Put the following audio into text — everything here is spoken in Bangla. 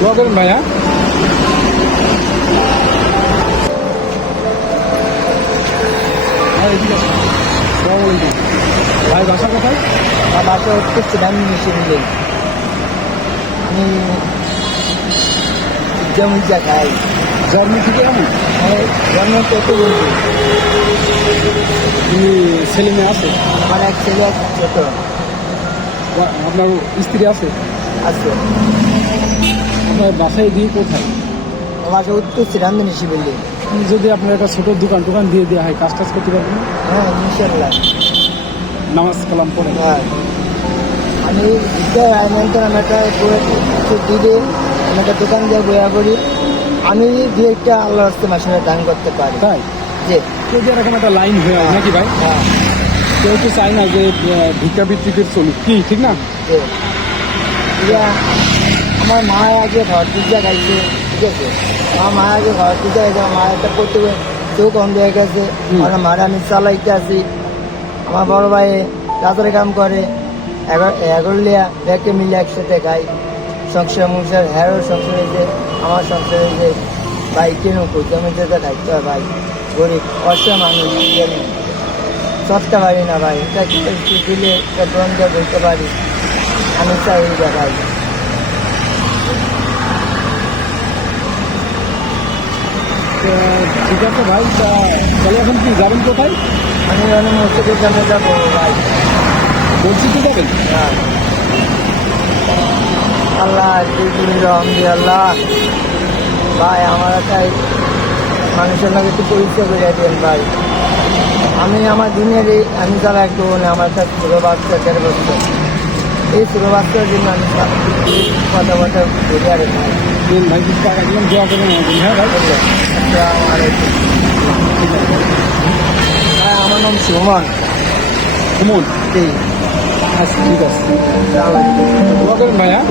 দোয়া করেন ভাই। হ্যাঁ, ভাই বাসা কোথায়? আমার বাসা হচ্ছে দামি মিশিয়ে আমি যেমন যা খাই জার্নি থেকে আমি জন্ম কত বলছি তুমি ছেলে মেয়ে আছে? আমার এক ছেলে এক ছোট আপনার স্ত্রী আছে? আছে। আপনার বাসায় দিয়ে কোথায়? আমার বাসা উত্তর রান্ধনী শিবিল্লি। যদি আপনার একটা ছোট দোকান টোকান দিয়ে দেওয়া হয়, কাজ টাজ করতে পারবেন না? হ্যাঁ ইনশাল্লাহ। নামাজ কালাম পড়ে? হ্যাঁ আমি আমি একটা দিদি আমি একটা দোকান দিয়ে বয়া করি। আমি দু একটা আল্লাহ রাস্তে মাসে দান করতে পারি। তাই যে কেউ যে এরকম একটা লাইন হয়ে হয় নাকি ভাই? হ্যাঁ কেউ তো চায় না যে ভিক্ষাবৃত্তি করে চলুক, কি ঠিক না? যে ইয়া আমার মা আগে ঘর পূজা গাইছে, ঠিক আছে। আমার মা আগে ঘর পূজা গাইছে, আমার মা একটা করতে চোখ অন্ধ হয়ে গেছে। আমার মারা আমি চালাইতে আছি। আমার বড় ভাই রাতের কাম করে, এগরলিয়া ব্যাগকে মিলে একসাথে খাই। সংসার মুসার হ্যারো সংসার হয়েছে, আমার সংসার হয়েছে। ভাই কেন জমি যেতে থাকতে হয় ভাই, গরিব অসহায় মানুষ সস্তা পারি না ভাই। এটা দিলে একটা গ্রহণ দিয়ে বলতে পারি। আমি চাই এটা ভাই। ঠিক আছে ভাই, তাহলে এখন কি যাবেন কোথায়? আমি অনেক মসজিদের সামনে যাবো ভাই। মসজিদে যাবেন? হ্যাঁ আল্লাহ রহমদি আল্লাহ ভাই, আমার তাই মানুষের নাকি একটু পরিচয় করে দেন ভাই। আমি আমার দিনের আমি যারা একটু আমার কাছে ছোটো বাচ্চা 1.5 বছর, এই ছোটো বাচ্চার জন্য আমি কথা বলে আর ভাই। ভাই কিছু টাকা দিলাম, দোয়া করবেন আমাদের। হ্যাঁ ভাই, হ্যাঁ আমার নাম সুমন। সুমন? ঠিক আচ্ছা ঠিক আছে, আছে। দোয়া করেন ভাই। হ্যাঁ।